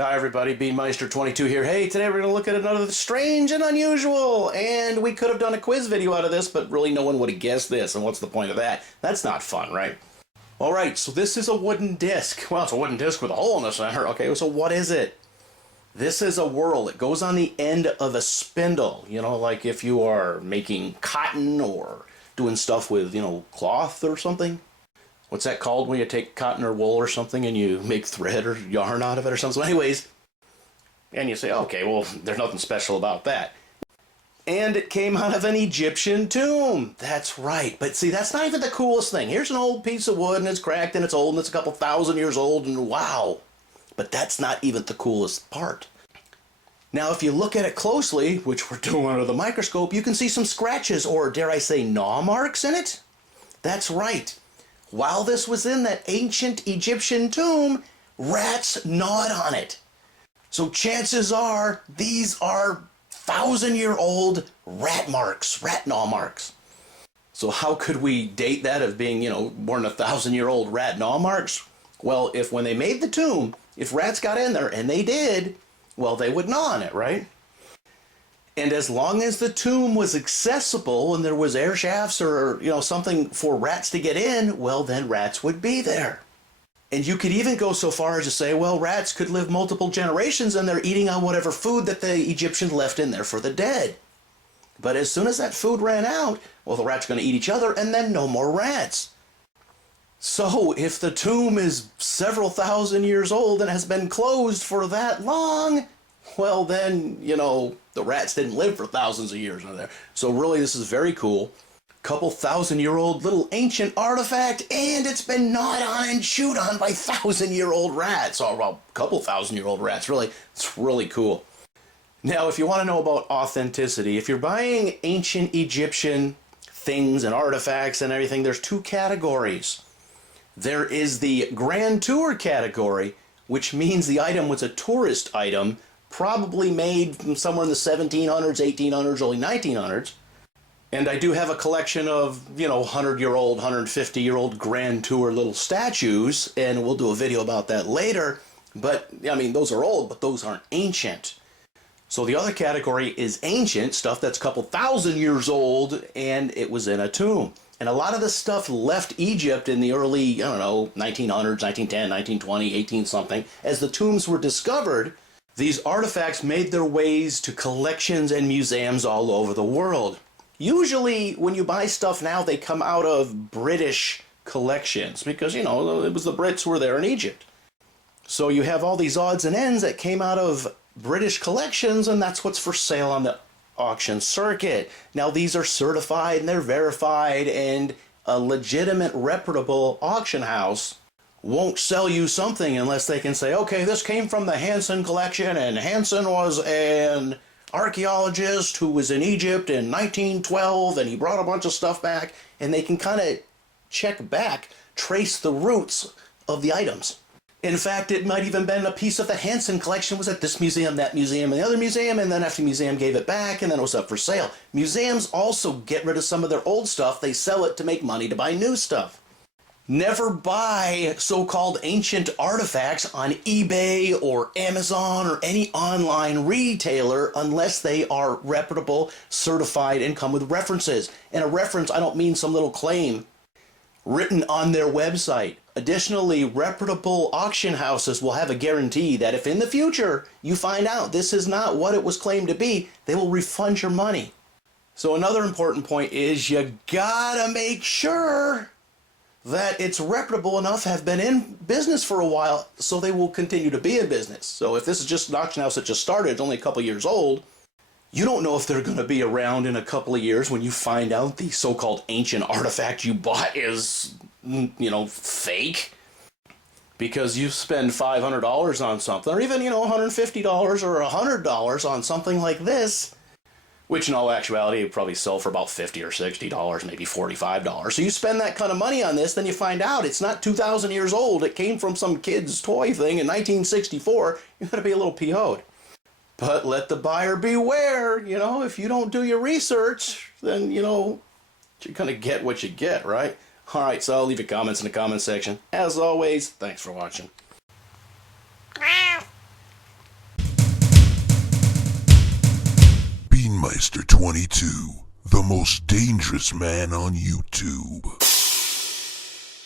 Hi everybody, Beanmeister22 here. Hey, today we're going to look at another strange and unusual, and we could have done a quiz video out of this, but really no one would have guessed this, and what's the point of that? That's not fun, right? Alright, so this is a wooden disc. Well, it's a wooden disc with a hole in the center. Okay, so what is it? This is a whorl. It goes on the end of a spindle. You know, like if you are making cotton or doing stuff with, cloth or something. What's that called when you take cotton or wool or something and you make thread or yarn out of it or something? So anyways, and you say, okay, well, there's nothing special about that. And it came out of an Egyptian tomb. That's right. But see, that's not even the coolest thing. Here's an old piece of wood and it's cracked and it's old and it's a couple thousand years old and wow. But that's not even the coolest part. Now, if you look at it closely, which we're doing under the microscope, you can see some scratches or, dare I say, gnaw marks in it. That's right. While this was in that ancient Egyptian tomb, rats gnawed on it. So chances are these are 1,000-year-old rat marks, rat gnaw marks. So how could we date that of being, more than 1,000-year-old rat gnaw marks? Well, if when they made the tomb, if rats got in there, and they did, well, they would gnaw on it, right? And as long as the tomb was accessible and there was air shafts or, something for rats to get in, well, then rats would be there. And you could even go so far as to say, well, rats could live multiple generations and they're eating on whatever food that the Egyptians left in there for the dead. But as soon as that food ran out, well, the rats are going to eat each other and then no more rats. So if the tomb is several thousand years old and has been closed for that long, well, then, the rats didn't live for thousands of years in there. So really, this is very cool. Couple 1,000-year-old little ancient artifact, and it's been gnawed on and chewed on by 1,000-year-old rats. Or, well, a couple 1,000-year-old rats, really. It's really cool. Now, if you want to know about authenticity, if you're buying ancient Egyptian things and artifacts and everything, there's two categories. There is the Grand Tour category, which means the item was a tourist item, probably made from somewhere in the 1700s, 1800s, early 1900s. And I do have a collection of, 100-year-old, 150-year-old Grand Tour little statues, and we'll do a video about that later. But, those are old, but those aren't ancient. So the other category is ancient, stuff that's a couple thousand years old, and it was in a tomb. And a lot of the stuff left Egypt in the early, 1900s, 1910, 1920, 18-something. As the tombs were discovered, these artifacts made their ways to collections and museums all over the world. Usually, when you buy stuff now, they come out of British collections because, it was the Brits who were there in Egypt. So you have all these odds and ends that came out of British collections, and that's what's for sale on the auction circuit. Now, these are certified and they're verified, and a legitimate, reputable auction house won't sell you something unless they can say, okay, this came from the Hansen collection, and Hansen was an archaeologist who was in Egypt in 1912, and he brought a bunch of stuff back, and they can kind of check back, trace the roots of the items. In fact, it might even been a piece of the Hansen collection was at this museum, that museum, and the other museum, and then after the museum gave it back, and then it was up for sale. Museums also get rid of some of their old stuff. They sell it to make money to buy new stuff. Never buy so-called ancient artifacts on eBay or Amazon or any online retailer unless they are reputable, certified, and come with references. And a reference, I don't mean some little claim written on their website. Additionally, reputable auction houses will have a guarantee that if in the future you find out this is not what it was claimed to be, they will refund your money. So another important point is you gotta make sure that it's reputable enough, have been in business for a while, so they will continue to be in business. So if this is just an auction house that just started, it's only a couple years old, you don't know if they're going to be around in a couple of years when you find out the so-called ancient artifact you bought is, fake. Because you spend $500 on something, or even, $150 or $100 on something like this, which in all actuality would probably sell for about $50 or $60, maybe $45. So you spend that kind of money on this, then you find out it's not 2,000 years old. It came from some kid's toy thing in 1964. You're going to be a little PO'd. But let the buyer beware. If you don't do your research, then, you're going to get what you get, right? All right, so I'll leave your comments in the comment section. As always, thanks for watching. Meister 22, the most dangerous man on YouTube.